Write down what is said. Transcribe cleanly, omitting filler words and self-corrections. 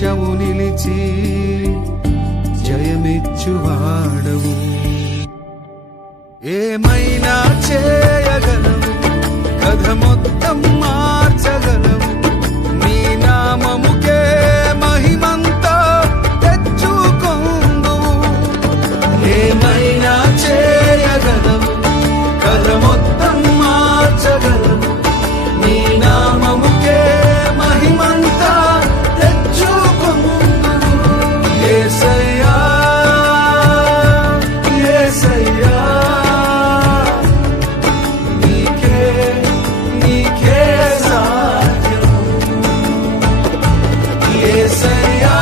పక్షము నిలిచి జయమిచ్చువాడవు. ఏమైనా చేయగలవు, కథ మొత్తం మార్చగలవు. నీ నామముకే మహిమంతా తెచ్చుకొందువు. ఏమైనా చేయగలవు, కథ మొత్తం మార్చగలవు. నీ నామముకే మహిమంతా తెచ్చుకొందువు. యేసయ్యా యేసయ్యా నీకే సాధ్యం. యేసయ్యా